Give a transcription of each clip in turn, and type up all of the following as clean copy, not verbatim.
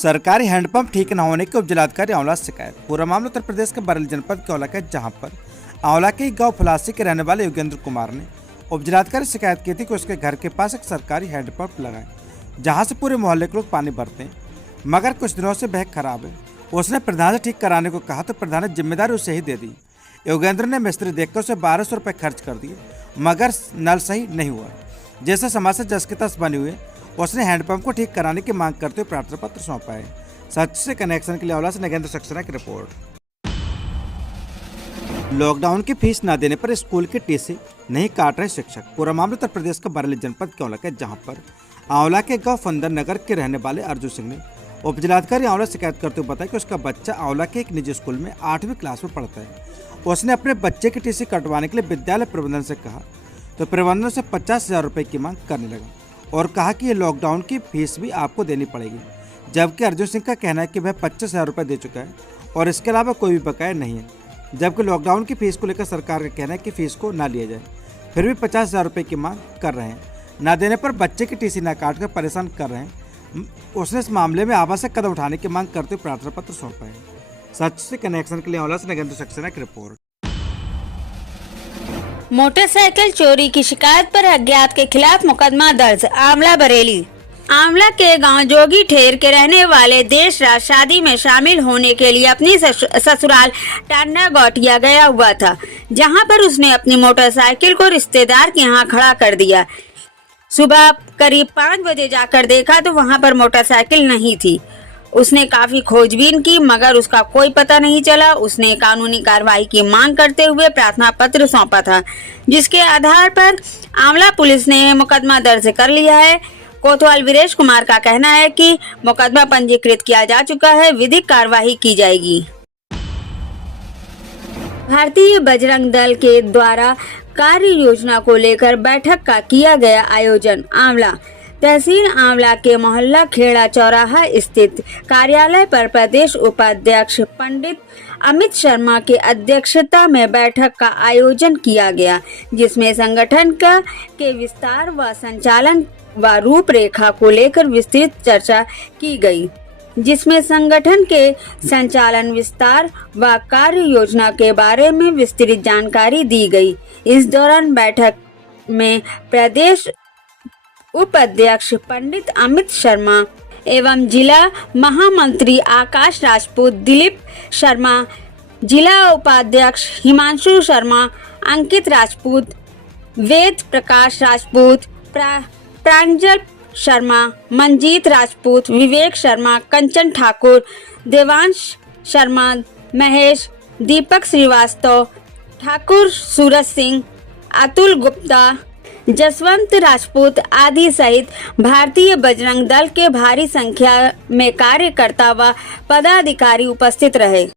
सरकारी हैंडपंप ठीक न होने के उपजिलाधिकारी आंवला से शिकायत। पूरा मामला उत्तर प्रदेश के बरेली जनपद के आंवला का, जहां पर आंवला के गांव फुलासी के रहने वाले योगेंद्र कुमार ने उपजिलाधिकारी से शिकायत की थी कि उसके घर के पास एक सरकारी हैंडपंप लगा है, जहां से पूरे मोहल्ले के लोग पानी भरते हैं, मगर कुछ दिनों से वह खराब है। उसने प्रधान से ठीक कराने को कहा तो प्रधान ने जिम्मेदारी उसे ही दे दी। योगेंद्र ने मिस्त्री देखकर उसे 1200 रुपये खर्च कर दिए, मगर नल सही नहीं हुआ। जैसे समस्या जस की तस बनी हुई, उसने हैंडपंप को ठीक कराने की मांग करते हुए प्रार्थना पत्र सौंपा है। सच से कनेक्शन के लिए आंवला से नगेंद्र सक्सेना की रिपोर्ट। लॉकडाउन की फीस न देने पर स्कूल की टीसी नहीं काट रहे शिक्षक। पूरा मामला उत्तर प्रदेश का बरेली जनपद के आंवला का, जहां पर आंवला के गांव फंदर नगर के रहने वाले अर्जुन सिंह ने उपजिलाधिकारी आंवला शिकायत करते हुए बताया कि उसका बच्चा आंवला के एक निजी स्कूल में 8वीं क्लास में पढ़ता है। उसने अपने बच्चे की टीसी कटवाने के लिए विद्यालय प्रबंधन से कहा तो प्रबंधन से 50,000 रुपये की मांग करने लगा और कहा कि ये लॉकडाउन की फीस भी आपको देनी पड़ेगी, जबकि अर्जुन सिंह का कहना है कि वह 25,000 रुपये दे चुका है और इसके अलावा कोई भी बकाया नहीं है। जबकि लॉकडाउन की फीस को लेकर सरकार का कहना है कि फीस को ना लिया जाए, फिर भी 50,000 रुपये की मांग कर रहे हैं। ना देने पर बच्चे की टीसी ना काट कर परेशान कर रहे हैं। उसने इस मामले में आवश्यक कदम उठाने की मांग करते हुए प्रार्थना पत्र सौंपा है। सच से कनेक्शन के लिए आंवला से नगेंद्र सक्सेना की रिपोर्ट। मोटरसाइकिल चोरी की शिकायत पर अज्ञात के खिलाफ मुकदमा दर्ज। आंवला बरेली। आंवला के गांव जोगी ठेर के रहने वाले देश रात शादी में शामिल होने के लिए अपनी ससुराल टांडा गौटिया गया हुआ था, जहां पर उसने अपनी मोटरसाइकिल को रिश्तेदार के यहां खड़ा कर दिया। सुबह करीब 5 बजे जाकर देखा तो वहां पर मोटरसाइकिल नहीं थी। उसने काफी खोजबीन की, मगर उसका कोई पता नहीं चला। उसने कानूनी कार्रवाई की मांग करते हुए प्रार्थना पत्र सौंपा था, जिसके आधार पर आंवला पुलिस ने मुकदमा दर्ज कर लिया है। कोतवाल वीरेश कुमार का कहना है कि मुकदमा पंजीकृत किया जा चुका है, विधिक कार्रवाई की जाएगी। भारतीय बजरंग दल के द्वारा कार्य योजना को लेकर बैठक का किया गया आयोजन। आंवला तहसील आंवला के मोहल्ला खेड़ा चौराहा स्थित कार्यालय पर प्रदेश उपाध्यक्ष पंडित अमित शर्मा के अध्यक्षता में बैठक का आयोजन किया गया, जिसमें संगठन के विस्तार व संचालन व रूपरेखा को लेकर विस्तृत चर्चा की गई, जिसमें संगठन के संचालन, विस्तार व कार्य योजना के बारे में विस्तृत जानकारी दी गई। इस दौरान बैठक में प्रदेश उपाध्यक्ष पंडित अमित शर्मा एवं जिला महामंत्री आकाश राजपूत, दिलीप शर्मा, जिला उपाध्यक्ष हिमांशु शर्मा, अंकित राजपूत, वेद प्रकाश राजपूत, प्रांजल शर्मा, मंजीत राजपूत, विवेक शर्मा, कंचन ठाकुर, देवांश शर्मा, महेश, दीपक श्रीवास्तव, ठाकुर सूरज सिंह, अतुल गुप्ता, जसवंत राजपूत आदि सहित भारतीय बजरंग दल के भारी संख्या में कार्यकर्ता व पदाधिकारी उपस्थित रहे।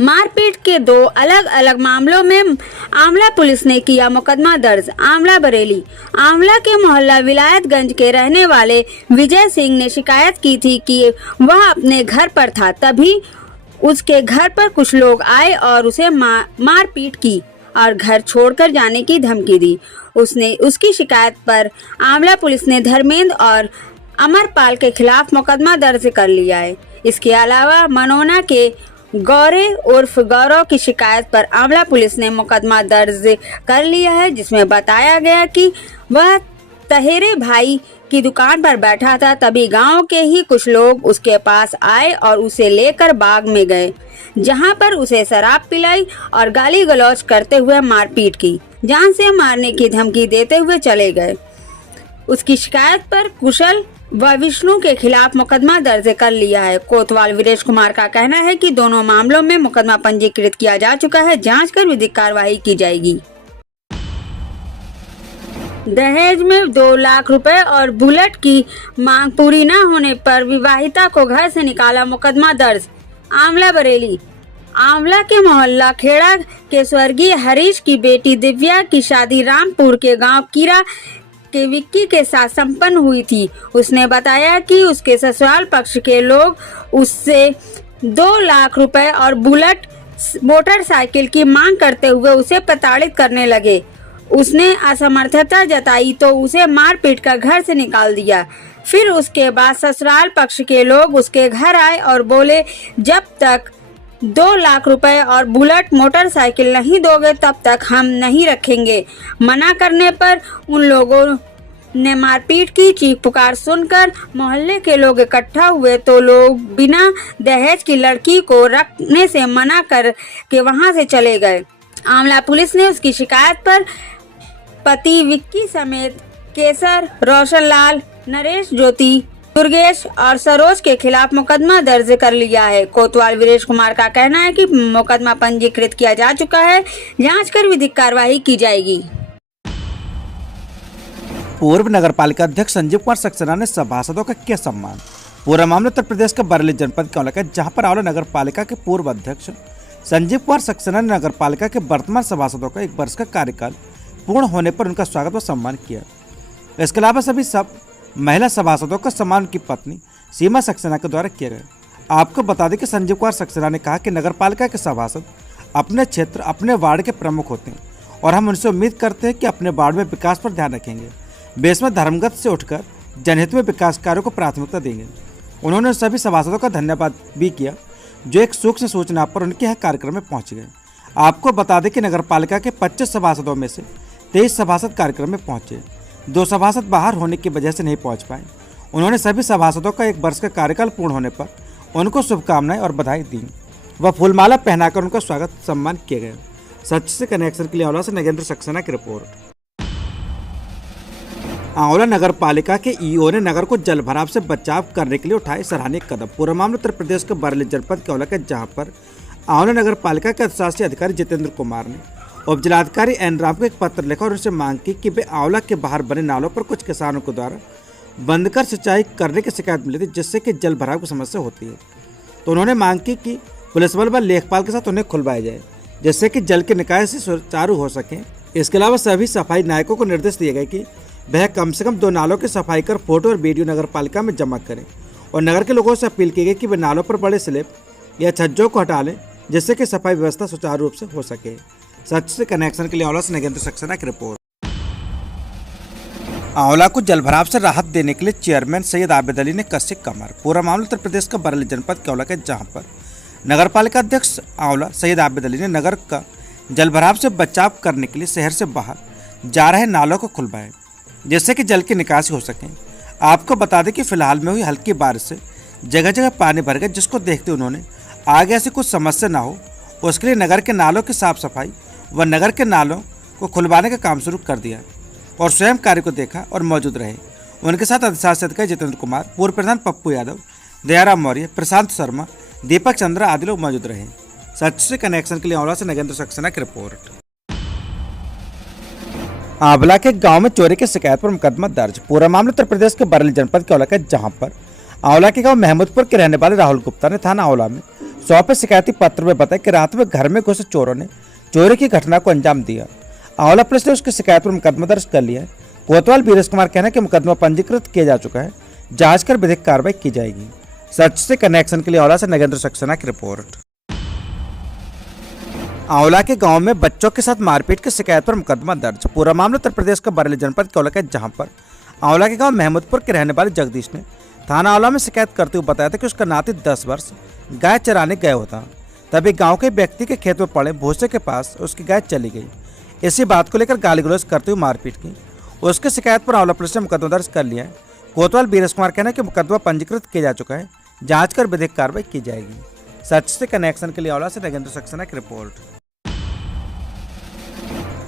मारपीट के 2 अलग अलग मामलों में आंवला पुलिस ने किया मुकदमा दर्ज। आंवला बरेली। आंवला के मोहल्ला विलायतगंज के रहने वाले विजय सिंह ने शिकायत की थी कि वह अपने घर पर था, तभी उसके घर पर कुछ लोग आए और उसे मारपीट की और घर छोड़कर जाने की धमकी दी। उसकी शिकायत पर आंवला पुलिस ने धर्मेंद्र और अमरपाल के खिलाफ मुकदमा दर्ज कर लिया है। इसके अलावा मनोना के गौरे उर्फ गौरव की शिकायत पर आंवला पुलिस ने मुकदमा दर्ज कर लिया है, जिसमें बताया गया कि वह तहेरे भाई की दुकान पर बैठा था, तभी गांव के ही कुछ लोग उसके पास आए और उसे लेकर बाग में गए, जहां पर उसे शराब पिलाई और गाली गलौज करते हुए मारपीट की, जान से मारने की धमकी देते हुए चले गए। उसकी शिकायत पर कुशल व विष्णु के खिलाफ मुकदमा दर्ज कर लिया है। कोतवाल वीरेश कुमार का कहना है कि दोनों मामलों में मुकदमा पंजीकृत किया जा चुका है, जांच कर विधिक कार्रवाई की जाएगी। दहेज में 2 लाख रुपए और बुलेट की मांग पूरी न होने पर विवाहिता को घर से निकाला, मुकदमा दर्ज। आंवला बरेली। आंवला के मोहल्ला खेड़ा के स्वर्गीय हरीश की बेटी दिव्या की शादी रामपुर के गांव कीरा के विक्की के साथ संपन्न हुई थी। उसने बताया कि उसके ससुराल पक्ष के लोग उससे 2 लाख रुपए और बुलेट मोटरसाइकिल की मांग करते हुए उसे प्रताड़ित करने लगे। उसने असमर्थता जताई तो उसे मारपीट कर घर से निकाल दिया। फिर उसके बाद ससुराल पक्ष के लोग उसके घर आए और बोले जब तक 2 लाख रुपए और बुलेट मोटरसाइकिल नहीं दोगे तब तक हम नहीं रखेंगे। मना करने पर उन लोगों ने मारपीट की। चीख पुकार सुनकर मोहल्ले के लोग इकट्ठा हुए तो लोग बिना दहेज की लड़की को रखने से मना कर के वहां से चले गए। आंवला पुलिस ने उसकी शिकायत पर पति विक्की समेत केसर, रोशनलाल, नरेश ज्योति, दुर्गेश और सरोज के खिलाफ मुकदमा दर्ज कर लिया है। कोतवाल वीरेश कुमार का कहना है कि मुकदमा पंजीकृत किया जा चुका है, जांच कर विधिक कार्रवाई की जाएगी। पूर्व नगर पालिका अध्यक्ष संजीव कुमार सक्सेना ने सभासदों का किया सम्मान। पूरा मामला उत्तर प्रदेश के बरेली जनपद का है, जहां पर आंवला नगर पालिका के पूर्व अध्यक्ष संजीव कुमार सक्सेना ने नगर पालिका के वर्तमान सभासदों का 1 वर्ष का कार्यकाल पूर्ण होने पर उनका स्वागत व सम्मान किया। इसके अलावा सभी महिला सभासदों का सम्मान उनकी पत्नी सीमा सक्सेना के द्वारा किया गया। आपको बता दें कि संजीव कुमार सक्सेना ने कहा कि नगर पालिका के सभासद अपने क्षेत्र, अपने वार्ड के प्रमुख होते हैं और हम उनसे उम्मीद करते हैं कि अपने वार्ड में विकास पर ध्यान रखेंगे। बेस में धर्मगत से उठकर जनहित में विकास कार्यों को प्राथमिकता देंगे। उन्होंने सभी सभासदों का धन्यवाद भी किया जो एक सूक्ष्म सूचना पर उनके यहाँ कार्यक्रम में पहुँच गए। आपको बता दें कि नगर पालिका के 25 सभासदों में से 23 सभासद कार्यक्रम में पहुँचे। 2 सभासद बाहर होने की वजह से नहीं पहुँच पाए। उन्होंने सभी सभासदों का 1 वर्ष का कार्यकाल पूर्ण होने पर उनको शुभकामनाएं और बधाई दी व फूलमाला पहनाकर उनका स्वागत सम्मान किया गया। सच से कनेक्शन के लिए आंवला से नगेंद्र सक्सेना की रिपोर्ट। आंवला नगर पालिका के ईओ ने नगर को जल भराव से बचाव करने के लिए उठाए सराहनीय कदम। पूरा मामला उत्तर प्रदेश के बरेली जनपद के आंवला के, जहां पर आंवला नगर पालिका के अधिशासी अधिकारी जितेंद्र कुमार ने उपजिलाधिकारी एन राम को एक पत्र लिखा और उनसे मांग की कि वे आंवला के बाहर बने नालों पर कुछ किसानों के द्वारा बंद कर सिंचाई करने की शिकायत मिली थी, जिससे कि जल भराव की समस्या होती है। तो उन्होंने मांग की कि पुलिस बल व लेखपाल के साथ उन्हें खुलवाया जाए, जिससे कि जल के निकाय से सुचारू हो सके। इसके अलावा सभी सफाई नायकों को निर्देश दिए गए कि वह कम से कम 2 नालों की सफाई कर फोटो और वीडियो नगर पालिका में जमा करें और नगर के लोगों से अपील की गई कि वे नालों पर बड़े स्लैब या छज्जों को हटा लें, जिससे कि सफाई व्यवस्था सुचारू रूप से हो सके। सच से कनेक्शन के लिए आंवला से नगेंद्र सक्सेना की रिपोर्ट। आंवला को जल भराव से राहत देने के लिए चेयरमैन सैयद आबिद अली ने कसी कमर। पूरा मामला उत्तर प्रदेश का बरेली जनपद के आंवला के, जहां पर नगर पालिका अध्यक्ष आंवला सैयद आबिद अली ने नगर का जल भराव से बचाव करने के लिए शहर से बाहर जा रहे नालों को खुलवाए, जिससे कि जल की निकासी हो सके। आपको बता दें कि फिलहाल में हुई हल्की बारिश से जगह जगह पानी भर गया, जिसको देखते उन्होंने आगे ऐसी कुछ समस्या ना हो उसके लिए नगर के नालों की साफ सफाई व नगर के नालों को खुलवाने का काम शुरू कर दिया और स्वयं कार्य को देखा और मौजूद रहे। उनके साथ अधिशासी अधिकारी जितेंद्र कुमार, पूर्व प्रधान पप्पू यादव, दयाराम मौर्य, प्रशांत शर्मा, दीपक चंद्रा आदि लोग मौजूद रहे। सच से कनेक्शन के लिए आंवला से नगेंद्र सक्सेना की रिपोर्ट। आंवला के गांव में चोरी की शिकायत पर मुकदमा दर्ज। पूरा मामला उत्तर प्रदेश के बरेली जनपद के आंवला का, जहां पर आंवला के गांव महमूदपुर के रहने वाले राहुल गुप्ता ने थाना आंवला में सौंपे शिकायती पत्र में बताया कि रात में घर में घुसे चोरों ने चोरी की घटना को अंजाम दिया। आंवला पुलिस ने उसकी शिकायत पर मुकदमा दर्ज कर लिया है। कोतवाल वीरेश कुमार कहना है कि मुकदमा पंजीकृत किया जा चुका है, जांच कर विधिक कार्रवाई की जाएगी। सच से कनेक्शन के लिए आंवला से नगेंद्र सक्सेना की रिपोर्ट। आंवला के गांव में बच्चों के साथ मारपीट की शिकायत पर मुकदमा दर्ज। पूरा मामला उत्तर प्रदेश का बरेली जनपद के आंवला का, जहां पर आंवला के गांव महमूदपुर के रहने वाले जगदीश ने थाना आंवला में शिकायत करते हुए बताया था कि उसका नाती 10 वर्ष गाय चराने गया होता, तभी गांव के व्यक्ति के खेत में पड़े भूसे के पास उसकी गाय चली गई। इसी बात को लेकर गाली गलौज करते हुए मारपीट की। उसकी शिकायत पर आंवला पुलिस ने मुकदमा दर्ज कर लिया है। कोतवाल वीरेश कुमार कहना है कि मुकदमा पंजीकृत किया जा चुका है, जांच कर विधिक कार्रवाई की जाएगी। सच से कनेक्शन के लिए आंवला से नगेंद्र सक्सेना की रिपोर्ट।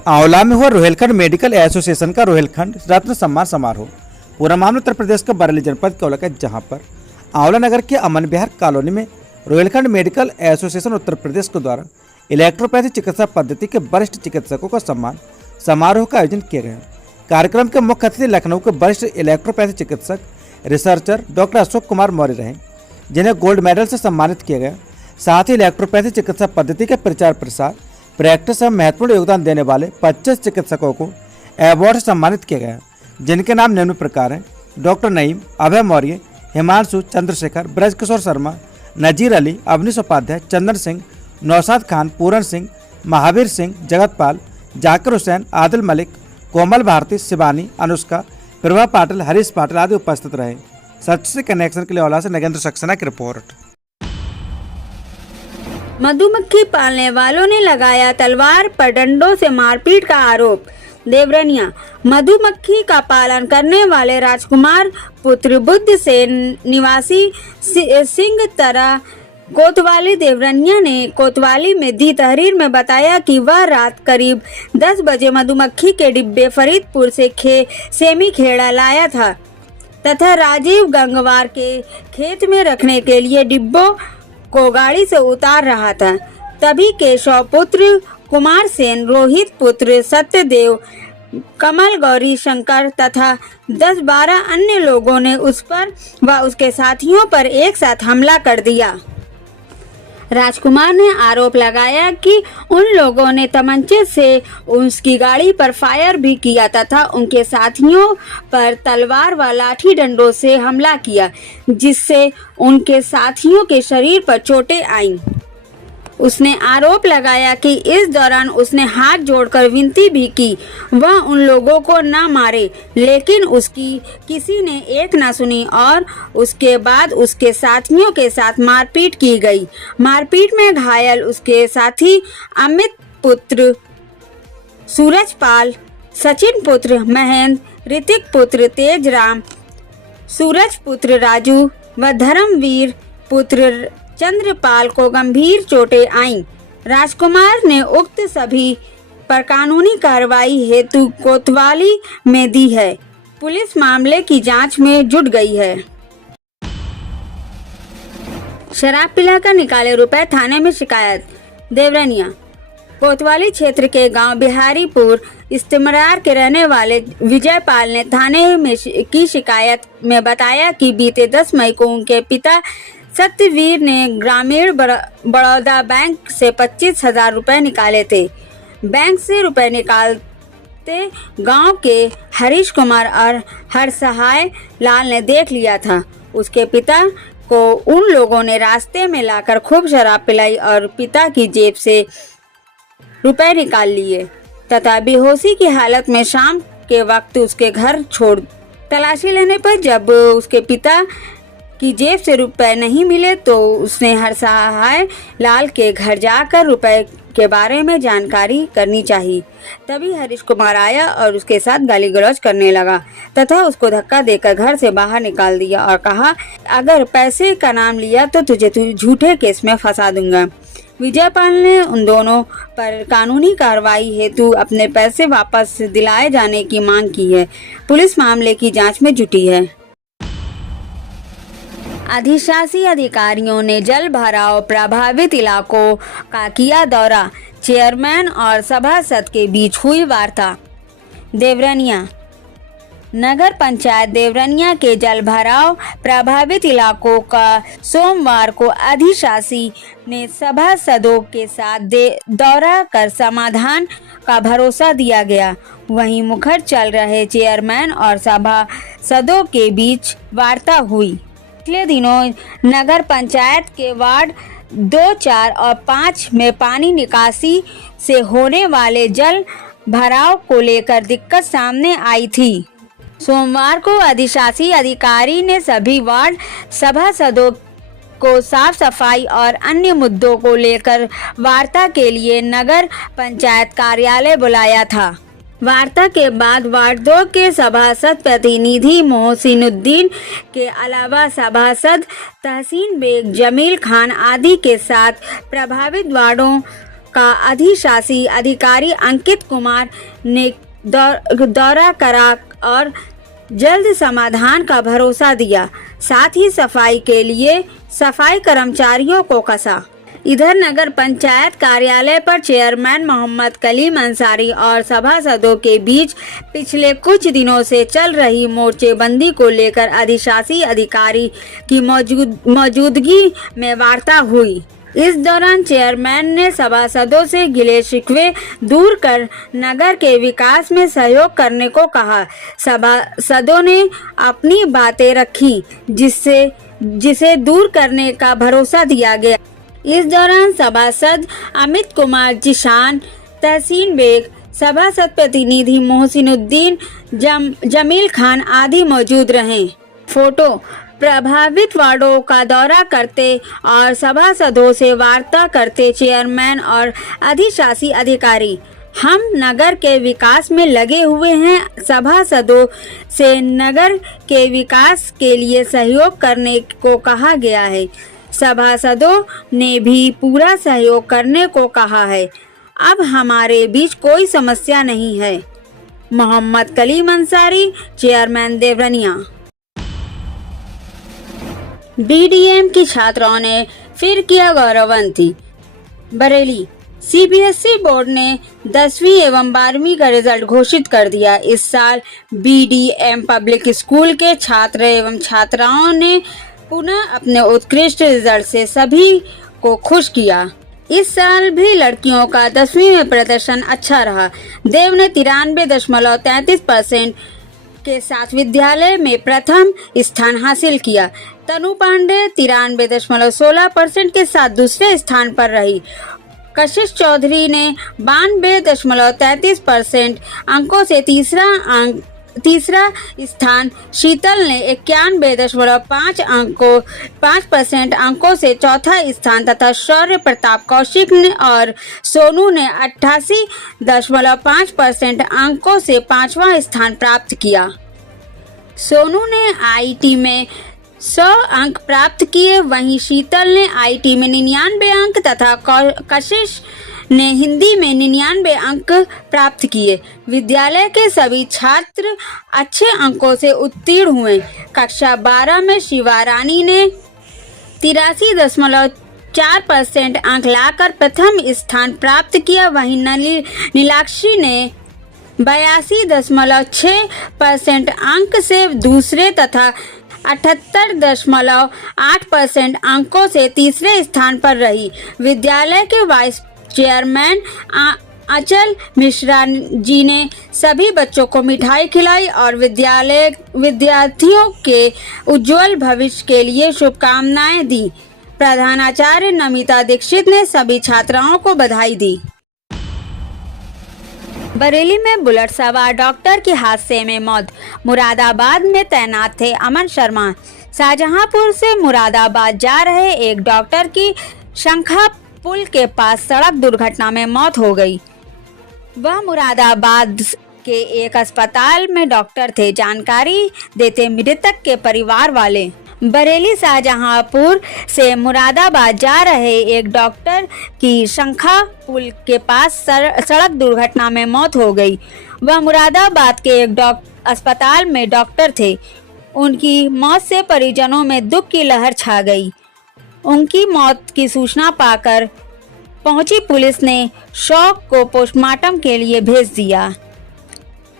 आंवला में हुआ रोहिलखंड मेडिकल एसोसिएशन का रोहिलखंड रत्न सम्मान समारोह। पूरा मामला उत्तर प्रदेश के बरेली जनपद के आंवला का, जहां पर आंवला नगर के अमन विहार कॉलोनी में रोहिलखंड मेडिकल एसोसिएशन उत्तर प्रदेश के द्वारा इलेक्ट्रोपैथी चिकित्सा पद्धति के वरिष्ठ चिकित्सकों का सम्मान समारोह का आयोजन किया गया। कार्यक्रम के मुख्य अतिथि लखनऊ के वरिष्ठ इलेक्ट्रोपैथी चिकित्सक रिसर्चर डॉक्टर अशोक कुमार मौर्य रहे, जिन्हें गोल्ड मेडल से सम्मानित किया गया। साथ ही इलेक्ट्रोपैथी चिकित्सा पद्धति के प्रचार प्रसार प्रैक्टिस में महत्वपूर्ण योगदान देने वाले 25 चिकित्सकों को अवार्ड से सम्मानित किया गया, जिनके नाम निम्न प्रकार हैं: डॉक्टर नईम, अभय मौर्य, हिमांशु, चंद्रशेखर, ब्रजकिशोर शर्मा, नजीर अली, अवनीश उपाध्याय, चंदन सिंह, नौशाद खान, पूरन सिंह, महावीर सिंह, जगतपाल, जाकिर हुसैन, आदिल मलिक, कोमल भारती, शिवानी, अनुष्का, प्रभा पाटिल, हरीश पाटिल आदि उपस्थित रहे। सच से कनेक्शन के लिए औला से नगेंद्र सक्सेना की रिपोर्ट। मधुमक्खी पालने वालों ने लगाया तलवार पर डंडों से मारपीट का आरोप। देवरनिया मधुमक्खी का पालन करने वाले राजकुमार पुत्र बुद्ध सेन निवासी सिंह तरा कोतवाली देवरनिया ने कोतवाली में दी तहरीर में बताया कि वह रात करीब 10 बजे मधुमक्खी के डिब्बे फरीदपुर से सेमी खेड़ा लाया था तथा राजीव गंगवार के खेत में रखने के लिए डिब्बों को गाड़ी से उतार रहा था। तभी केशव पुत्र कुमार सेन, रोहित पुत्र सत्यदेव, कमल गौरी शंकर तथा 10-12 अन्य लोगों ने उस पर व उसके साथियों पर एक साथ हमला कर दिया। राजकुमार ने आरोप लगाया कि उन लोगों ने तमंचे से उसकी गाड़ी पर फायर भी किया तथा उनके साथियों पर तलवार व लाठी डंडों से हमला किया, जिससे उनके साथियों के शरीर पर चोटें आईं। उसने आरोप लगाया कि इस दौरान उसने हाथ जोड़कर विनती भी की वह उन लोगों को न मारे, लेकिन उसकी किसी ने एक न सुनी और उसके बाद उसके साथियों के साथ मारपीट की गई। मारपीट में घायल उसके साथी अमित पुत्र सूरजपाल, सचिन पुत्र महेंद्र, ऋतिक पुत्र तेजराम, सूरज पुत्र राजू व धर्मवीर पुत्र चंद्रपाल को गंभीर चोटें आईं। राजकुमार ने उक्त सभी पर कानूनी कार्रवाई हेतु कोतवाली में दी है। पुलिस मामले की जांच में जुट गई है। शराब पिलाकर निकाले रुपए, थाने में शिकायत। देवरनिया कोतवाली क्षेत्र के गांव बिहारीपुर इस्तेमरार के रहने वाले विजयपाल ने थाने में की शिकायत में बताया कि बीते 10 मई को उनके पिता सत्यवीर ने ग्रामीण बड़ौदा बैंक से 25,000 रुपए निकाले थे। बैंक से रुपए निकालते गांव के हरीश कुमार और हरसहाय लाल ने देख लिया था। उसके पिता को उन लोगों ने रास्ते में लाकर खूब शराब पिलाई और पिता की जेब से रुपए निकाल लिए तथा बेहोशी की हालत में शाम के वक्त उसके घर छोड़। तलाशी लेने पर जब उसके पिता की जेब से रुपए नहीं मिले तो उसने हरसहाय लाल के घर जाकर रुपए के बारे में जानकारी करनी चाहिए। तभी हरीश कुमार आया और उसके साथ गाली गलौज करने लगा तथा उसको धक्का देकर घर से बाहर निकाल दिया और कहा, अगर पैसे का नाम लिया तो तुझे झूठे केस में फंसा दूंगा। विजयपाल ने उन दोनों पर कानूनी कार्रवाई हेतु अपने पैसे वापस दिलाए जाने की मांग की है। पुलिस मामले की जांच में जुटी है। अधिशासी अधिकारियों ने जल भराव प्रभावित इलाकों का किया दौरा, चेयरमैन और सभासद के बीच हुई वार्ता। देवरनिया नगर पंचायत देवरनिया के जल भराव प्रभावित इलाकों का सोमवार को अधिशासी ने सभासदों के साथ दौरा कर समाधान का भरोसा दिया गया। वहीं मुखर चल रहे चेयरमैन और सभासदों के बीच वार्ता हुई। पिछले दिनों नगर पंचायत के वार्ड 2, 4 और 5 में पानी निकासी से होने वाले जल भराव को लेकर दिक्कत सामने आई थी। सोमवार को अधिशासी अधिकारी ने सभी वार्ड सभासदों को साफ सफाई और अन्य मुद्दों को लेकर वार्ता के लिए नगर पंचायत कार्यालय बुलाया था। वार्ता के बाद वार्ड 2 के सभासद प्रतिनिधि मोहसिनुद्दीन के अलावा सभासद तहसीन बेग, जमील खान आदि के साथ प्रभावित वार्डों का अधिशासी अधिकारी अंकित कुमार ने दौरा करा और जल्द समाधान का भरोसा दिया। साथ ही सफाई के लिए सफाई कर्मचारियों को कसा। इधर नगर पंचायत कार्यालय पर चेयरमैन मोहम्मद कलीम अंसारी और सभासदों के बीच पिछले कुछ दिनों से चल रही मोर्चेबंदी को लेकर अधिशासी अधिकारी की मौजूदगी में वार्ता हुई। इस दौरान चेयरमैन ने सभासदों से गिले शिकवे दूर कर नगर के विकास में सहयोग करने को कहा। सभासदों ने अपनी बातें रखी जिसे दूर करने का भरोसा दिया गया। इस दौरान सभासद अमित कुमार जिशान, तहसीन बेग, सभासद प्रतिनिधि मोहसिनुद्दीन जमील खान आदि मौजूद रहे। फोटो प्रभावित वार्डों का दौरा करते और सभासदों से वार्ता करते चेयरमैन और अधिशासी अधिकारी। हम नगर के विकास में लगे हुए हैं। सभासदों से नगर के विकास के लिए सहयोग करने को कहा गया है। सभासदों ने भी पूरा सहयोग करने को कहा है। अब हमारे बीच कोई समस्या नहीं है। मोहम्मद कलीम अंसारी, चेयरमैन देवरनिया। बीडीएम की छात्राओं ने फिर किया गौरवंती। बरेली सीबीएसई बोर्ड ने 10वीं एवं 12वीं का रिजल्ट घोषित कर दिया। इस साल बीडीएम पब्लिक स्कूल के छात्र एवं छात्राओं ने पुनः अपने उत्कृष्ट रिजल्ट से सभी को खुश किया। इस साल भी लड़कियों का 10वीं में प्रदर्शन अच्छा रहा। देव ने 93.33% के साथ विद्यालय में प्रथम स्थान हासिल किया। तनु पांडे 93.16% के साथ दूसरे स्थान पर रही। कशिश चौधरी ने 92.33% अंकों से तीसरा स्थान, शीतल ने 91.5% अंकों से चौथा स्थान तथा शौर्य प्रताप कौशिक ने और सोनू ने 88.5% अंकों से 5वां स्थान प्राप्त किया। सोनू ने आईटी में 100 अंक प्राप्त किए, वहीं शीतल ने आईटी में 99 अंक तथा कशिश ने हिंदी में 99 अंक प्राप्त किए। विद्यालय के सभी छात्र अच्छे अंकों से उत्तीर्ण हुए। कक्षा 12 में शिवा रानी ने 83.4% अंक लाकर प्रथम स्थान प्राप्त किया। वहीं नीलाक्षी ने 82.6% अंक से दूसरे तथा 78.8% अंकों से तीसरे स्थान पर रही। विद्यालय के वाइस चेयरमैन अचल मिश्रा जी ने सभी बच्चों को मिठाई खिलाई और विद्यार्थियों के उज्जवल भविष्य के लिए शुभकामनाएं दी। प्रधानाचार्य नमिता दीक्षित ने सभी छात्राओं को बधाई दी। बरेली में बुलेट सवार डॉक्टर की हादसे में मौत। मुरादाबाद में तैनात थे अमन शर्मा। शाहजहांपुर से मुरादाबाद जा रहे एक डॉक्टर की शंखा पुल के पास सड़क दुर्घटना में मौत हो गई। वह मुरादाबाद के एक अस्पताल में डॉक्टर थे। जानकारी देते मृतक के परिवार वाले। बरेली शाहजहांपुर से मुरादाबाद जा रहे एक डॉक्टर की शंखा पुल के पास सड़क दुर्घटना में मौत हो गई। वह मुरादाबाद के एक अस्पताल में डॉक्टर थे। उनकी मौत से परिजनों में दुख की लहर छा गई। उनकी मौत की सूचना पाकर पहुंची पुलिस ने शव को पोस्टमार्टम के लिए भेज दिया।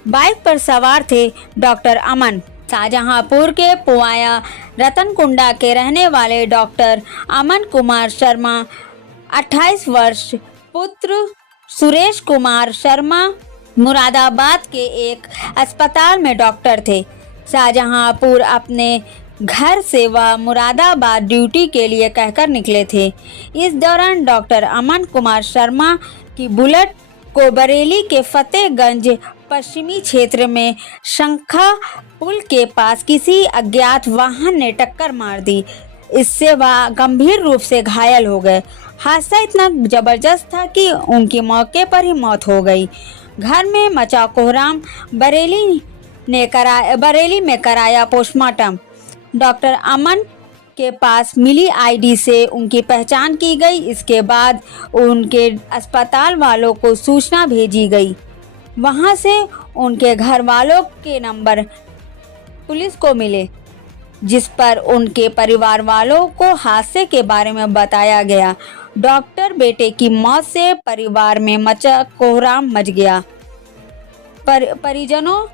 बाइक पर सवार थे डॉक्टर अमन। शाहजहांपुर के पुआया रतनकुंडा के रहने वाले डॉक्टर अमन कुमार शर्मा 28 वर्ष, पुत्र सुरेश कुमार शर्मा मुरादाबाद के एक अस्पताल में डॉक्टर थे। शाहजहांपुर अपने घर से वह मुरादाबाद ड्यूटी के लिए कहकर निकले थे। इस दौरान डॉक्टर अमन कुमार शर्मा की बुलेट को बरेली के फतेहगंज पश्चिमी क्षेत्र में शंखा पुल के पास किसी अज्ञात वाहन ने टक्कर मार दी। इससे वह गंभीर रूप से घायल हो गए। हादसा इतना जबरदस्त था कि उनकी मौके पर ही मौत हो गई। घर में मचा कोहराम। बरेली में कराया पोस्टमार्टम। डॉक्टर अमन के पास मिली आईडी से उनकी पहचान की गई। इसके बाद उनके अस्पताल वालों को सूचना भेजी गई। वहां से उनके घर वालों के नंबर पुलिस को मिले, जिस पर उनके परिवार वालों को हादसे के बारे में बताया गया। डॉक्टर बेटे की मौत से परिवार में मचा कोहराम मच गया। परिजनों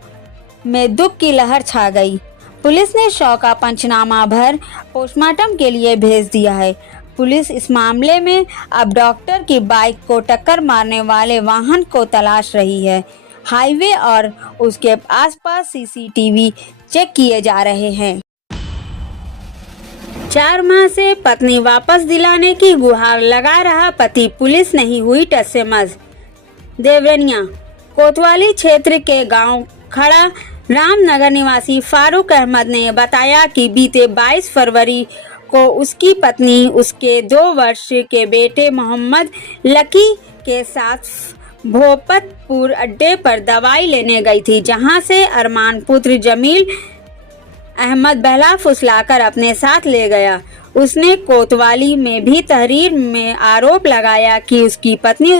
में दुख की लहर छा गई। पुलिस ने शव का पंचनामा भर पोस्टमार्टम के लिए भेज दिया है। पुलिस इस मामले में अब डॉक्टर की बाइक को टक्कर मारने वाले वाहन को तलाश रही है। हाईवे और उसके आसपास सीसीटीवी चेक किए जा रहे हैं। 4 माह से पत्नी वापस दिलाने की गुहार लगा रहा पति, पुलिस नहीं हुई टस से मस। देवरनिया कोतवाली क्षेत्र के गांव खड़ा रामनगर निवासी फारूक अहमद ने बताया कि बीते 22 फरवरी को उसकी पत्नी उसके 2 वर्ष के बेटे मोहम्मद लकी के साथ भोपतपुर अड्डे पर दवाई लेने गई थी, जहां से अरमान पुत्र जमील अहमद बहला फुसलाकर अपने साथ ले गया। उसने कोतवाली में भी तहरीर में आरोप लगाया कि उसकी पत्नी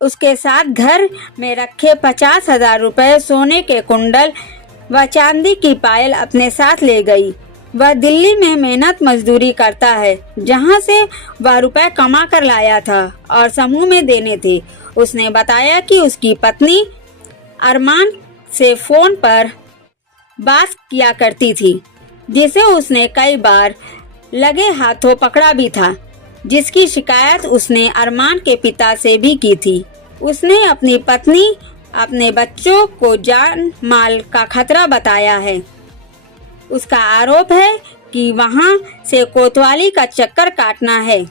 उसके साथ घर में रखे 50,000 रुपए, सोने के कुंडल व चांदी की पायल अपने साथ ले गई। वह दिल्ली में मेहनत मजदूरी करता है, जहां से वह रुपए कमा कर लाया था और समूह में देने थे। उसने बताया कि उसकी पत्नी अरमान से फोन पर बात किया करती थी, जिसे उसने कई बार लगे हाथों पकड़ा भी था, जिसकी शिकायत उसने अरमान के पिता से भी की थी। उसने अपनी पत्नी, अपने बच्चों को जान माल का खतरा बताया है। उसका आरोप है कि वहां से कोतवाली का चक्कर काटना है।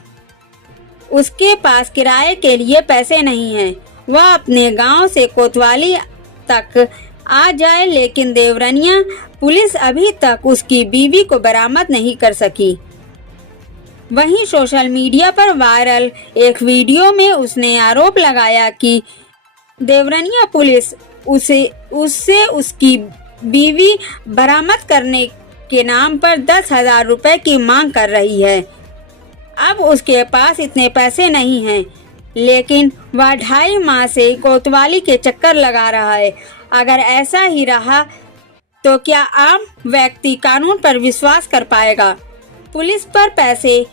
उसके पास किराए के लिए पैसे नहीं हैं। वह अपने गांव से कोतवाली तक आ जाए, लेकिन देवरनिया पुलिस अभी तक उसकी बीवी को बरामद नहीं कर सकी। वहीं सोशल मीडिया पर वायरल एक वीडियो में उसने आरोप लगाया कि देवरनिया पुलिस उससे उसकी बीवी बरामद करने के नाम पर 10,000 रुपए की मांग कर रही है। अब उसके पास इतने पैसे नहीं हैं, लेकिन वह 2.5 माह से कोतवाली के चक्कर लगा रहा है। अगर ऐसा ही रहा तो क्या आम व्यक्ति कानून पर विश्वास कर पाएगा? पुलिस पर पैसे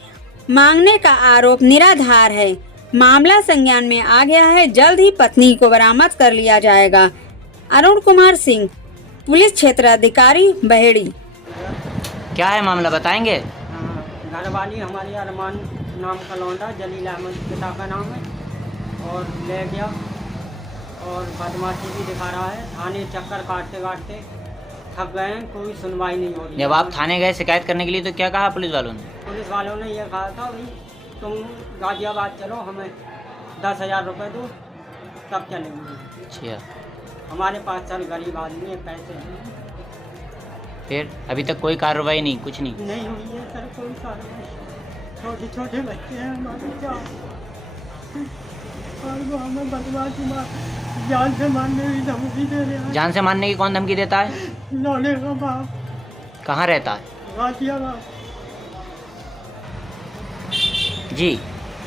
मांगने का आरोप निराधार है। मामला संज्ञान में आ गया है। जल्द ही पत्नी को बरामद कर लिया जाएगा। अरुण कुमार सिंह, पुलिस क्षेत्राधिकारी बहेड़ी। क्या है मामला बताएंगे? घरवाली हमारी अरमान नाम का लौंडा जलील अहमद पिता का नाम है, और ले गया और बदमाशी भी दिखा रहा है। थाने चक्कर काटते काटते थक गए हैं, कोई सुनवाई नहीं हो रही। जब आप थाने गए शिकायत करने के लिए तो क्या कहा पुलिस वालों ने? पुलिस वालों ने यह कहा था, भाई तुम गाजियाबाद चलो, हमें 10,000 रुपये दो तब चलेंगे। अच्छा, हमारे पास चल गरीब आदमी है, पैसे नहीं। फिर अभी तक कोई कार्रवाई नहीं, कुछ नहीं? नहीं हुई है सर, कोई कार्रवाई। छोटे छोटे बच्चे हैं हमारे, और वो हमें बदमाशी जान से मारने की धमकी दे रहे हैं। जान से मारने की कौन धमकी देता है? लौंडे का बाप। कहाँ रहता है? गाजियाबाद। जी,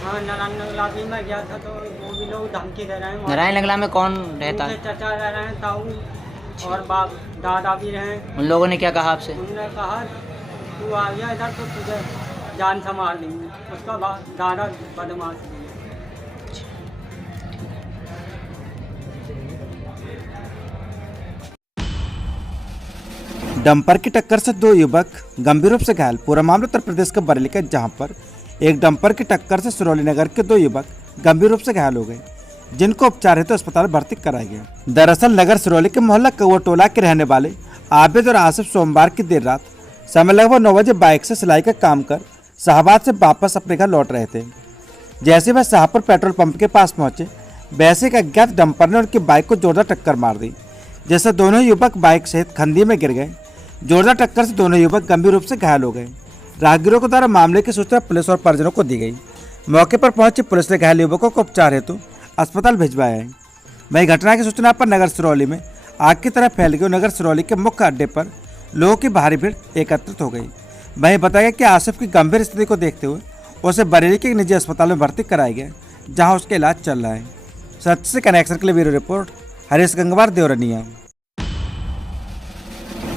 हाँ, नारायण नगला भी मैं गया था, तो वो भी लोग धमकी दे रहे हैं। नारायण नगला में कौन रहता है? उनके चचा रह रहे हैं, ताऊ और बाप दादा भी रहे। उन लोगों ने क्या कहा आपसे? उन्होंने कहा तू आ गया इधर तो तुझे जान से मार देंगे। उसका दादा बदमाश भी है। डंपर की टक्कर से 2 युवक गंभीर रूप से घायल। पूरा मामला उत्तर प्रदेश के बरेली का, जहां पर एक डंपर की टक्कर से सिरौली नगर के 2 युवक गंभीर रूप से घायल हो गए, जिनको उपचार हेतु अस्पताल भर्ती कराया गया। दरअसल नगर सिरौली के मोहल्ला कौवा टोला के रहने वाले आबिद और आसिफ सोमवार की देर रात समय लगभग 9 बजे बाइक से सिलाई का काम कर शाहबाद से वापस अपने घर लौट रहे थे। जैसे वह शाहपुर पेट्रोल पंप के पास पहुंचे, वैसे एक अज्ञात डंपर ने उनकी बाइक को जोरदार टक्कर मार दी, जिससे दोनों युवक बाइक सहित खंदी में गिर गए। जोरदार टक्कर से दोनों युवक गंभीर रूप से घायल हो गए। राहगीरों के द्वारा मामले की सूचना पुलिस और परिजनों को दी गई। मौके पर पहुंची पुलिस ने घायल युवकों को उपचार हेतु अस्पताल भिजवाया है। वहीं घटना की सूचना पर नगर सिरौली में आग की तरह फैल गई। नगर सिरौली के मुख्य अड्डे पर लोगों की भारी भीड़ एकत्रित हो गई। वहीं बताया कि आसिफ की गंभीर स्थिति को देखते हुए उसे बरेली के एक निजी अस्पताल में भर्ती कराया गया, जहां उसका इलाज चल रहा है। सच से कनेक्शन के लिए ब्यूरो रिपोर्ट हरीश गंगवार, देवरनिया।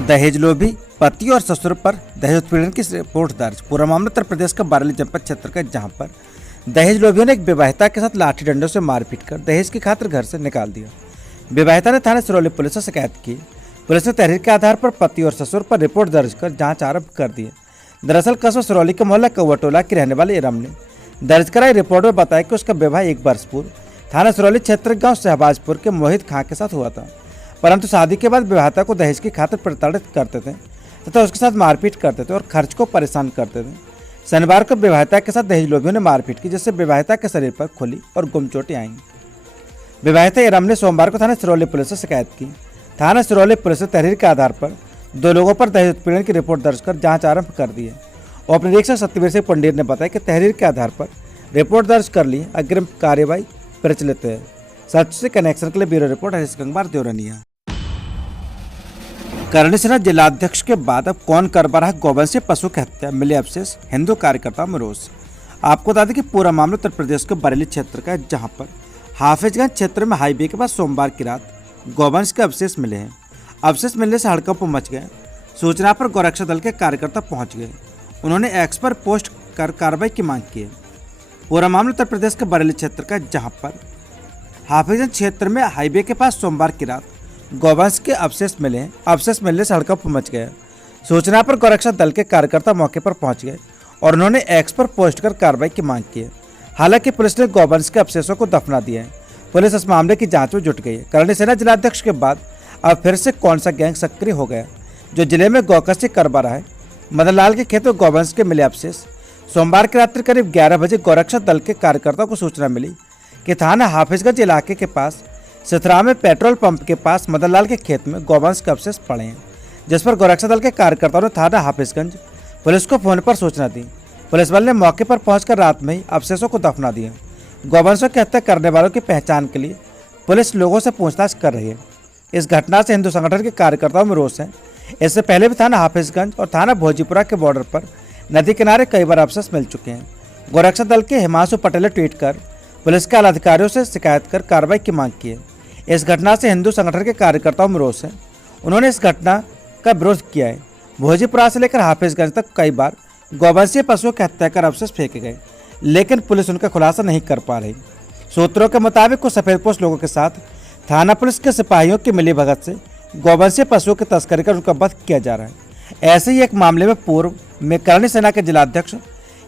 दहेज लोभी पति और ससुर पर दहेज उत्पीड़न की रिपोर्ट दर्ज। पूरा मामला उत्तर प्रदेश का बरेली जनपद क्षेत्र का, जहां पर दहेज लोभियों ने एक विवाहिता के साथ लाठी डंडों से मारपीट कर दहेज की खातिर घर से निकाल दिया। विवाहिता ने थाने सिरौली पुलिस से शिकायत की। पुलिस ने तहरीर के आधार पर पति और ससुर पर रिपोर्ट दर्ज कर जांच आरंभ कर दी है। दरअसल कस्बा सिरौली के मोहल्ला कौवा टोला की रहने वाली इरम ने दर्ज कराई रिपोर्ट में बताया कि उसका विवाह 1 वर्ष पूर्व थाना सिरौली क्षेत्र गांव शहबाजपुर के मोहित खां के साथ हुआ था, परंतु शादी के बाद विवाहिता को दहेज की खातिर प्रताड़ित करते थे तथा उसके साथ मारपीट करते थे और खर्च को परेशान करते थे। शनिवार को विवाहिता के साथ दहेज लोभियों ने मारपीट की, जिससे विवाहिता के शरीर पर खुली और गुम चोटें आईं। विवाहिता इरम ने सोमवार को थाना सिरौली पुलिस से शिकायत की। थाना सिरौली पुलिस ने तहरीर के आधार पर 2 लोगों पर दहेज उत्पीड़न की रिपोर्ट दर्ज कर जांच आरंभ कर दी है। उप निरीक्षक सत्यवीर सिंह पंडित ने बताया कि तहरीर के आधार पर रिपोर्ट दर्ज कर ली, अग्रिम कार्यवाही प्रचलित है। सच से कनेक्शन के लिए ब्यूरो रिपोर्ट हरीश गंगवार देवरनिया। करणी सेना जिलाध्यक्ष के बाद अब कौन कर रहा गोवंशीय पशु की हत्या, मिले अवशेष, हिंदू कार्यकर्ताओं में रोष। आपको बता दें कि पूरा मामला उत्तर प्रदेश के बरेली क्षेत्र का है, जहां पर हाफिजगंज क्षेत्र में हाईवे के पास सोमवार की रात गौवंश के अवशेष मिले हैं। अवशेष मिलने से हड़कंप मच गए। सूचना पर गौरक्षा दल के कार्यकर्ता पहुंच गए। उन्होंने एक्स पर पोस्ट कर कार्रवाई की मांग की है। पूरा मामला उत्तर प्रदेश के बरेली क्षेत्र का, जहां पर हाफिजगंज क्षेत्र में हाईवे के पास सोमवार की रात गौवंश के अवशेष मिले हैं। अवशेष मिलने से हड़कंप मच गया। सूचना पर गौरक्षा दल के कार्यकर्ता मौके पर पहुंच गए और उन्होंने एक्स पर पोस्ट कर कार्रवाई की मांग की है। हालांकि पुलिस ने गौवंश के अवशेषों को दफना दिया है। पुलिस इस मामले की जांच में जुट गई है। करणी सेना जिलाध्यक्ष के बाद अब फिर से कौन सा गैंग सक्रिय हो गया जो जिले में गौकशी करवा रहा है। मदन लाल के खेत में गौवंश के मिले अवशेष। सोमवार की रात्रि करीब 11 बजे गौरक्षा दल के कार्यकर्ताओं को सूचना मिली कि थाना हाफिजगंज इलाके के पास सिथरा में पेट्रोल पंप के पास मदन लाल के खेत में गौवंश के अवशेष पड़े हैं, जिस पर गौरक्षा दल के कार्यकर्ताओं ने थाना हाफिजगंज पुलिस को फोन पर सूचना दी। पुलिस बल ने मौके पर पहुंचकर रात में ही अवशेषों को दफना दिया। गौवंशों की हत्या करने वालों की पहचान के लिए पुलिस लोगों से पूछताछ कर रही है। इस घटना से हिंदू संगठन के कार्यकर्ताओं में रोष है। इससे पहले भी थाना हाफिजगंज और थाना भोजीपुरा के बॉर्डर पर नदी किनारे कई बार अवशेष मिल चुके हैं। गौरक्षा दल के हिमांशु पटेल ने ट्वीट कर पुलिस के अधिकारियों से शिकायत कर कार्रवाई की मांग की है। इस घटना से हिंदू संगठन के कार्यकर्ताओं में रोष है। उन्होंने इस घटना का विरोध किया है। भोजीपुरा से लेकर हाफिजगंज तक कई बार गौवंशीय पशुओं की हत्या कर अवशेष फेंके गए, लेकिन पुलिस उनका खुलासा नहीं कर पा रही। सूत्रों के मुताबिक कुछ सफेदपोश लोगों के साथ थाना पुलिस के सिपाहियों की मिलीभगत से गौवंशीय पशुओं की तस्करी कर उनका वध किया जा रहा है। ऐसे ही एक मामले में पूर्व में करणी सेना के जिलाध्यक्ष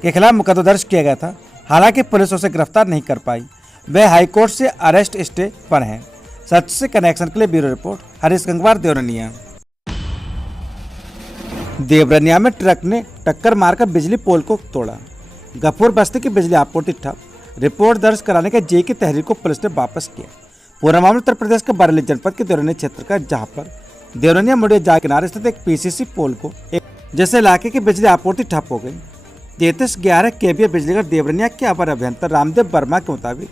के खिलाफ मुकदमा दर्ज किया गया था। हालांकि पुलिस उसे गिरफ्तार नहीं कर पाई। वे हाईकोर्ट से अरेस्ट स्टे पर हैं। सच से कनेक्शन के लिए ब्यूरो रिपोर्ट हरीश गंगवार देवरनिया। देवरनिया में ट्रक ने टक्कर मारकर बिजली पोल को तोड़ा। गफूर बस्ती की बिजली आपूर्ति ठप। रिपोर्ट दर्ज कराने के जेई की तहरीर को पुलिस ने वापस किया। पूरा मामला उत्तर प्रदेश के बरेली जनपद के देवरनिया क्षेत्र का, जहां पर देवरनिया मुड़िया जा किनारे स्थित एक पीसीसी पोल को जैसे इलाके की बिजली आपूर्ति ठप हो गई। 3311 केवीए बिजली घर देवरनिया के अपर अभियंता रामदेव वर्मा के मुताबिक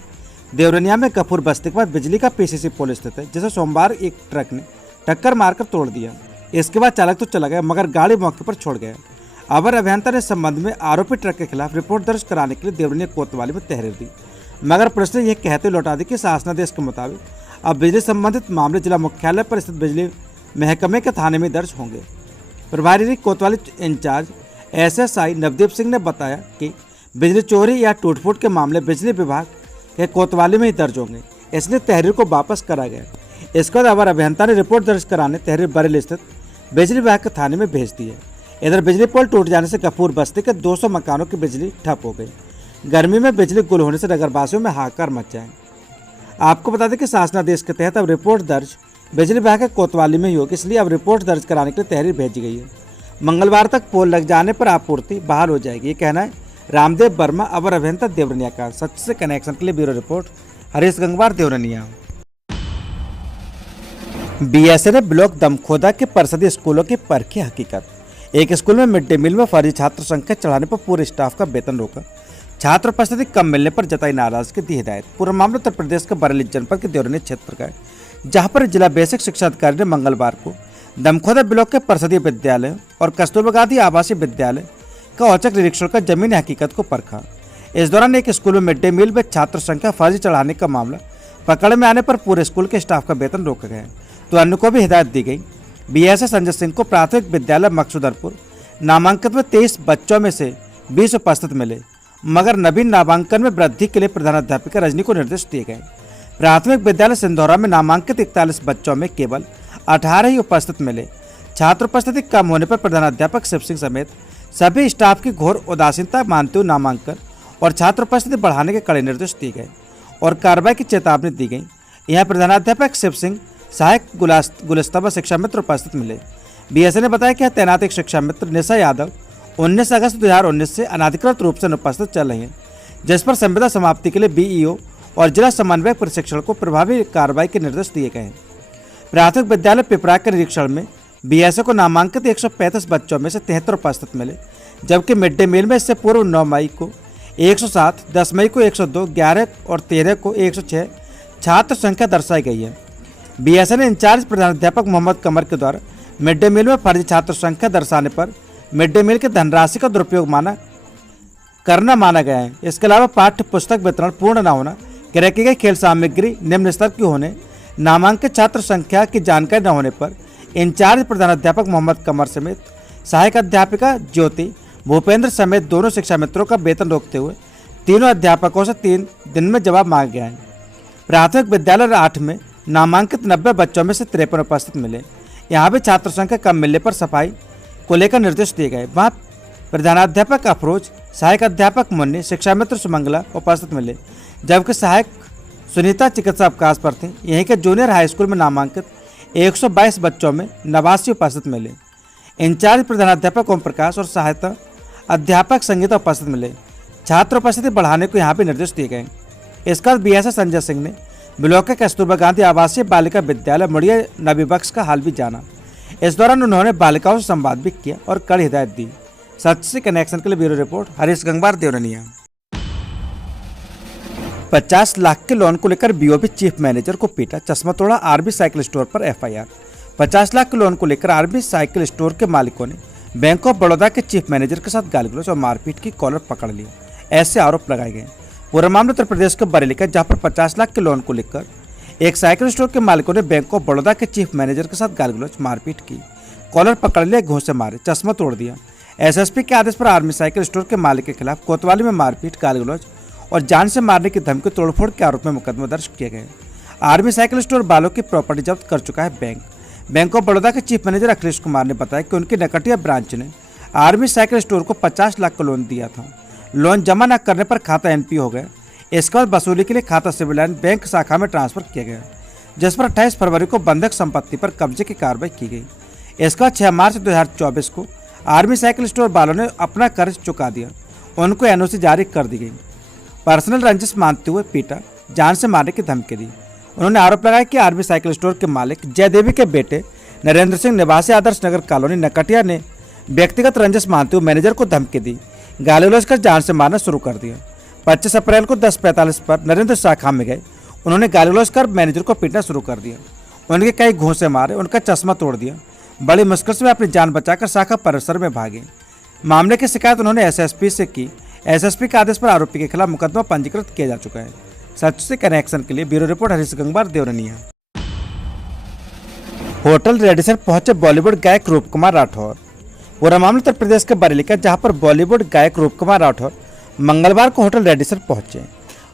देवरनिया में गफूर बस्ती के बाद बिजली का पीसीसी पोल स्थित है, जिसे सोमवार एक ट्रक ने टक्कर मारकर तोड़ दिया। इसके बाद चालक तो चला गया, मगर गाड़ी मौके पर छोड़ गया। अवर अभियंता ने इस संबंध में आरोपी ट्रक के खिलाफ रिपोर्ट दर्ज कराने के लिए देवरनिया कोतवाली में तहरीर दी, मगर पुलिस ने यह कहते लौटा दी कि शासनादेश के मुताबिक अब बिजली संबंधित मामले जिला मुख्यालय पर स्थित बिजली महकमे के थाने में दर्ज होंगे। प्रभारी कोतवाली इंचार्ज एसएसआई नवदीप सिंह ने बताया कि बिजली चोरी या टूट-फूट के मामले बिजली विभाग के कोतवाली में ही दर्ज होंगे, इसलिए तहरीर को वापस करा गया। इसके बाद अवर अभियंता ने रिपोर्ट दर्ज कराने तहरीर बरेली स्थित बिजली विभाग के थाने में भेज दी है। इधर बिजली पोल टूट जाने से गफूर बस्ती के 200 मकानों की बिजली ठप हो गई। गर्मी में बिजली गुल होने से नगरवासियों में हाहाकार मच जाए। आपको बता दें कि शासनादेश के तहत अब रिपोर्ट दर्ज बिजली विभाग के कोतवाली में ही होगी, इसलिए अब रिपोर्ट दर्ज कराने के लिए तहरीर भेजी गई है। मंगलवार तक पोल लग जाने पर आपूर्ति बहाल हो जाएगी, ये कहना है रामदेव वर्मा, अवर अभियंता देवरनिया का। सच से कनेक्शन के लिए bureau report Harish Gangwar Devraniya. BSNF block Damkhoda के परिषदीय स्कूलों की परखी हकीकत। एक स्कूल में मिड डे मील में फर्जी छात्र संख्या चढ़ाने पर पूरे स्टाफ का वेतन रोका। छात्र उपस्थिति कम मिलने पर जताई नाराजगी, दी हिदायत। पूरा मामला उत्तर प्रदेश के बरेली जनपद के देवरनिया क्षेत्र का है, जहां पर जिला बेसिक शिक्षा अधिकारी ने मंगलवार को दमखोदा ब्लॉक के परिषदीय विद्यालय और कस्तूरबा गांधी आवासीय विद्यालय का औचक निरीक्षण कर जमीनी हकीकत को परखा। इस दौरान एक स्कूल में मिड डे मील में छात्र संख्या फर्जी चढ़ाने का मामला पकड़ में आने पर पूरे स्कूल के स्टाफ का वेतन रोका गया, तो अन्य को भी हिदायत दी गई। बीएसए संजय सिंह को प्राथमिक विद्यालय मकसूदरपुर नामांकित में 23 बच्चों में से 20 उपस्थित मिले, मगर नवीन नामांकन में वृद्धि के लिए प्रधानाध्यापिका रजनी को निर्देश दिए गए। प्राथमिक विद्यालय सिंधौरा में नामांकित 41 बच्चों में केवल 18 ही उपस्थित मिले। छात्र उपस्थिति कम होने पर प्रधानाध्यापक शिव सिंह समेत सभी स्टाफ की घोर उदासीनता मानते हुए नामांकन और छात्र उपस्थिति बढ़ाने के कड़े निर्देश दिए गए और कार्रवाई की चेतावनी दी गई। यहाँ प्रधानाध्यापक शिव सिंह, सहायक गुलस्तबा शिक्षा मित्र उपस्थित मिले। बीएसए ने बताया कि तैनात एक शिक्षा मित्र निशा यादव 19 अगस्त 2019 से अनाधिकृत रूप से अनुपस्थित चल रही हैं, जिस पर संविदा समाप्ति के लिए बीईओ और जिला समन्वयक प्रशिक्षण को प्रभावी कार्रवाई के निर्देश दिए गए हैं। प्राथमिक विद्यालय पिपरा के निरीक्षण में बीएसए को नामांकित 135 बच्चों में से 73 उपस्थित मिले, जबकि मिड डे मील में इससे पूर्व 9 मई को 107, 10 मई को 102, 11 और 13 को 106 छात्र संख्या दर्शाई गई है। बीएसए ने इंचार्ज प्रधानाध्यापक मोहम्मद कमर के द्वारा मिड डे मील में फर्जी छात्र संख्या दर्शाने पर मिड डे मील की धनराशि का दुरुपयोग करना माना गया है। इसके अलावा पाठ्य पुस्तक वितरण पूर्ण न होना, क्रय की गई खेल सामग्री निम्न स्तर की होने, नामांकित छात्र संख्या की जानकारी न होने पर इंचार्ज प्रधानाध्यापक मोहम्मद कमर समेत सहायक अध्यापिका ज्योति भूपेंद्र समेत दोनों शिक्षा मित्रों का वेतन रोकते हुए तीनों अध्यापकों से 3 दिन में जवाब मांगा गया है। प्राथमिक विद्यालय 8 में नामांकित 90 बच्चों में से 53 उपस्थित मिले। यहाँ भी छात्र संख्या कम मिलने पर सफाई को लेकर निर्देश दिए गए। वहाँ प्रधानाध्यापक अफरोज, सहायक अध्यापक मुन्नी, शिक्षा मित्र सुमंगला उपस्थित मिले, जबकि सहायक सुनीता चिकित्सा अवकाश पर थे। यहीं के जूनियर हाई स्कूल में नामांकित 122 बच्चों में 89 उपस्थित मिले। इंचार्ज प्रधानाध्यापक ओम प्रकाश और सहायता अध्यापक संगीता उपस्थित मिले। छात्र उपस्थिति बढ़ाने को यहाँ भी निर्देश दिए गए। इसके बाद बीएसए संजय सिंह ने ब्लॉक के कस्तूरबा गांधी आवासीय बालिका विद्यालय मुड़िया नबी बख्श का हाल भी जाना। इस दौरान उन्होंने बालिकाओं से संवाद भी किया और कड़ी हिदायत दी। सच से कनेक्शन के लिए ब्यूरो रिपोर्ट हरीश गंगवार, देवरनिया। 50 लाख के लोन को लेकर बीओबी चीफ मैनेजर को पीटा, चश्मा तोड़ा। आरबी साइकिल स्टोर पर एफआईआर। 50 लाख के लोन को लेकर आरबी साइकिल स्टोर के मालिकों ने बैंक ऑफ बड़ौदा के चीफ मैनेजर के साथ गाली गलौज और मारपीट की कॉलर पकड़ लिया, ऐसे आरोप लगाए गए। पूरा मामला उत्तर प्रदेश के बरेली का, जहां पर 50 लाख के लोन को लेकर एक साइकिल स्टोर के मालिकों ने बैंक ऑफ बड़ौदा के चीफ मैनेजर के साथ गाली गलौज, मारपीट की, कॉलर पकड़ लिया, घूंसे मारे, चश्मा तोड़ दिया। एसएसपी के आदेश पर आर्मी साइकिल स्टोर के मालिक के खिलाफ कोतवाली में मारपीट, गाली गलौज और जान से मारने की धमकी, तोड़फोड़ के आरोप में मुकदमा दर्ज किए गए। आर्मी साइकिल स्टोर वालों की प्रॉपर्टी जब्त कर चुका है बैंक ऑफ बड़ौदा के चीफ मैनेजर अखिलेश कुमार ने बताया कि उनकी नकटिया ब्रांच ने आर्मी साइकिल स्टोर को 50 लाख का लोन दिया था। लोन जमा न करने पर खाता एनपी हो गया। इसके बाद वसूली के लिए खाता सिविल लाइन बैंक शाखा में ट्रांसफर किया गया, जिस पर 28 फरवरी को बंधक संपत्ति पर कब्जे की कार्रवाई की गई। इसके बाद 6 मार्च 2024 को आर्मी साइकिल स्टोर वालों ने अपना कर्ज चुका दिया, उनको एनओसी जारी कर दी गई। पर्सनल रंजिश मानते हुए पीटा, जान से मारने की धमकी दी। उन्होंने आरोप लगाया कि आर्मी साइकिल स्टोर के मालिक जयदेवी के बेटे नरेंद्र सिंह निवासी आदर्श नगर कॉलोनी नकटिया ने व्यक्तिगत रंजिश मानते हुए मैनेजर को धमकी दी, गाली गलौज कर जान से मारना शुरू कर दिया। 25 अप्रैल को 10:45 पर नरेंद्र शाखा में गए। उन्होंने गाली गलौज कर मैनेजर को पीटना शुरू कर दिया, उनके कई घूंसे मारे, उनका चश्मा तोड़ दिया। बड़ी मुश्किल से वे अपनी जान बचाकर शाखा परिसर में भागे। मामले की शिकायत उन्होंने एसएसपी से की। एसएसपी के आदेश पर आरोपी के खिलाफ मुकदमा पंजीकृत किया जा चुका है। सच से कनेक्शन के लिए bureau report Harish Gangwar, Deoraniya. Hotel Radisson पहुंचे बॉलीवुड गायक रूप कुमार राठौर। पूरा मामला उत्तर प्रदेश के बरेली का, जहां पर बॉलीवुड गायक रूप कुमार राठौर मंगलवार को होटल रेडिसन पहुंचे।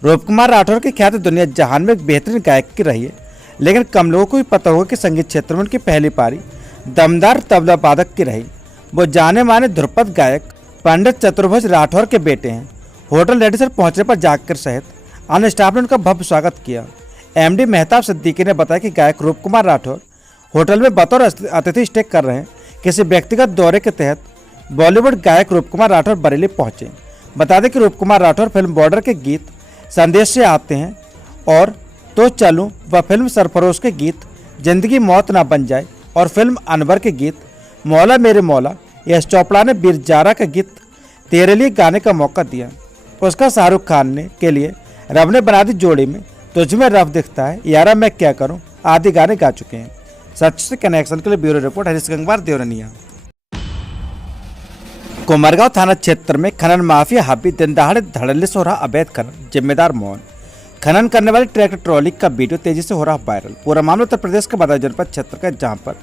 रूप कुमार राठौर की ख्याति दुनिया जहान में एक बेहतरीन गायक की रही है, लेकिन कम लोगों को भी पता होगा कि संगीत क्षेत्र में उनकी पहली पारी दमदार तबला वादक की रही। वो जाने माने ध्रुपद गायक पंडित चतुर्भुज राठौर के बेटे हैं। होटल रेडिसन पहुंचने पर जाकर सहित अन्य स्टाफ ने उनका भव्य स्वागत किया। एमडी मेहताब सिद्दीकी ने बताया कि गायक रूप कुमार राठौर होटल में बतौर अतिथि स्टे कर रहे हैं। किसी व्यक्तिगत दौरे के तहत बॉलीवुड गायक रूप कुमार राठौर बरेली पहुंचे। बता दें कि रूप कुमार राठौर फिल्म बॉर्डर के गीत संदेश से आते हैं और तो चलूं व फिल्म सरफरोश के गीत जिंदगी मौत ना बन जाए और फिल्म अनवर के गीत मौला मेरे मौला, यश चोपड़ा ने बीर जारा का गीत तेरे लिए गाने का मौका दिया। उसका शाहरुख खान ने के लिए रब ने बना दी जोड़ी में तुझ में रब दिखता है, यारा मैं क्या करूं आदि गाने गा चुके हैं। सच से कनेक्शन के लिए ब्यूरो रिपोर्ट हरीश गंगवार, देवरनिया। कोमरगांव थाना क्षेत्र में खनन माफिया हावी दिन दहाड़े धड़ल्ले से हो रहा अवैध खनन, जिम्मेदार मौन। खनन करने वाली ट्रैक्टर ट्रॉली का वीडियो तेजी से हो रहा वायरल। पूरा मामला उत्तर प्रदेश के बदायूं जनपद क्षेत्र का, जहां पर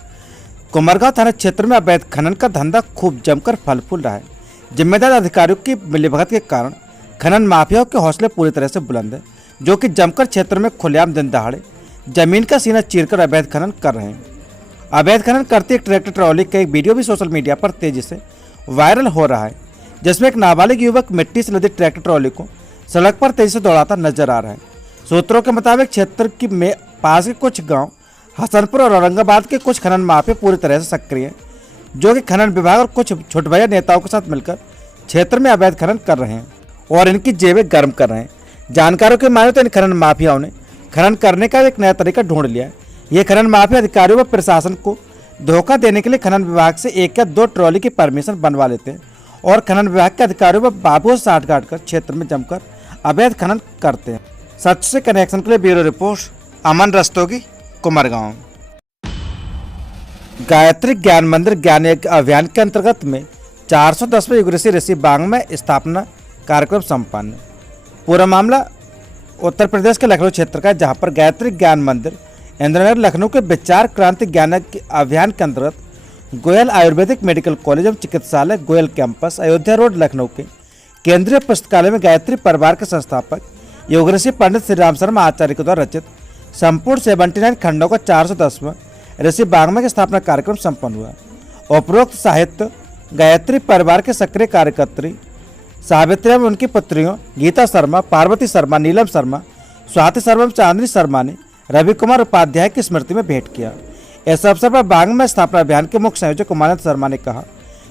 कोमरगांव थाना क्षेत्र में अवैध खनन का धंधा खूब जमकर फल फूल रहा है। जिम्मेदार अधिकारियों की मिलीभगत के कारण खनन माफियाओं के हौसले पूरी तरह से बुलंद है, जो कि जमकर क्षेत्र में खुलेआम दिन दहाड़े जमीन का सीना चीरकर अवैध खनन कर रहे हैं। अवैध खनन करती एक ट्रैक्टर ट्रॉली का एक वीडियो भी सोशल मीडिया पर तेजी से वायरल हो रहा है, जिसमें एक नाबालिग युवक मिट्टी से लदी ट्रैक्टर ट्रॉली को सड़क पर तेजी से दौड़ाता नजर आ रहा है। सूत्रों के मुताबिक क्षेत्र की में पास के कुछ गांव हसनपुर और औरंगाबाद के कुछ खनन माफिया पूरी तरह से सक्रिय हैं, जो कि खनन विभाग और कुछ छुटभैया नेताओं के साथ मिलकर क्षेत्र में अवैध खनन कर रहे हैं और इनकी जेबें गर्म कर रहे हैं। जानकारों की माने तो इन खनन माफियाओं ने खनन करने का एक नया तरीका ढूंढ लिया है। ये खनन माफिया अधिकारियों व प्रशासन को धोखा देने के लिए खनन विभाग से 1 या 2 ट्रॉली की परमिशन बनवा लेते हैं और खनन विभाग के अधिकारियों व बाबुओं से साठगांठ कर क्षेत्र में जमकर अवैध खनन करते हैं। सच से कनेक्शन के लिए ब्यूरो रिपोर्ट अमन रस्तोगी, कुमारगांव। गायत्री ज्ञान मंदिर ज्ञान यज्ञ अभियान के अंतर्गत में 410वें युगऋषि ऋषि बांग में स्थापना कार्यक्रम संपन्न। पूरा मामला उत्तर प्रदेश के लखनऊ क्षेत्र का है, जहां पर गायत्री ज्ञान मंदिर इंद्रनगर लखनऊ के विचार क्रांति ज्ञान यज्ञ अभियान के अंतर्गत गोयल आयुर्वेदिक मेडिकल कॉलेज एवं चिकित्सालय गोयल कैंपस अयोध्या रोड लखनऊ के केंद्रीय पुस्तकालय में गायत्री परिवार के संस्थापक योग ऋषि पंडित श्री राम शर्मा आचार्य के द्वारा रचित संपूर्ण 79 खंडों का 410वां ऋषि बांगमा की स्थापना कार्यक्रम संपन्न हुआ। उपरोक्त साहित्य गायत्री परिवार के सक्रिय कार्यकर्त्री सावित्री एवं उनकी पुत्रियों गीता शर्मा, पार्वती शर्मा, नीलम शर्मा, स्वाति शर्मा एवं चांदनी शर्मा ने रवि कुमार उपाध्याय की स्मृति में भेंट किया। इस अवसर पर बांग में स्थापना अभियान के मुख्य संयोजक उमानंद शर्मा ने कहा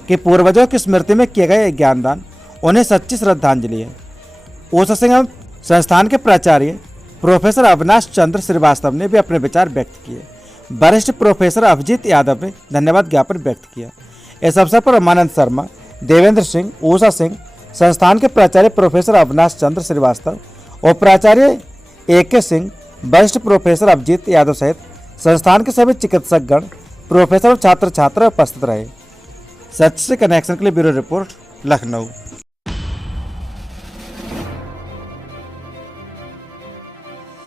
कि पूर्वजों की स्मृति में किए गए ज्ञानदान उन्हें सच्ची श्रद्धांजलि है। ऊषा सिंह एवं संस्थान के प्राचार्य प्रोफेसर अविनाश चंद्र श्रीवास्तव ने भी अपने विचार व्यक्त किए। वरिष्ठ प्रोफेसर अभिजीत यादव ने धन्यवाद ज्ञापन व्यक्त किया। इस अवसर पर उमानंद शर्मा, देवेंद्र सिंह, ऊषा सिंह, संस्थान के प्राचार्य प्रोफेसर अविनाश चंद्र श्रीवास्तव और प्राचार्य AK सिंह, वरिष्ठ प्रोफेसर अभिजीत यादव सहित संस्थान के सभी चिकित्सकगण, प्रोफेसर और छात्र उपस्थित रहे। सच से कनेक्शन के लिए ब्यूरो रिपोर्ट लखनऊ।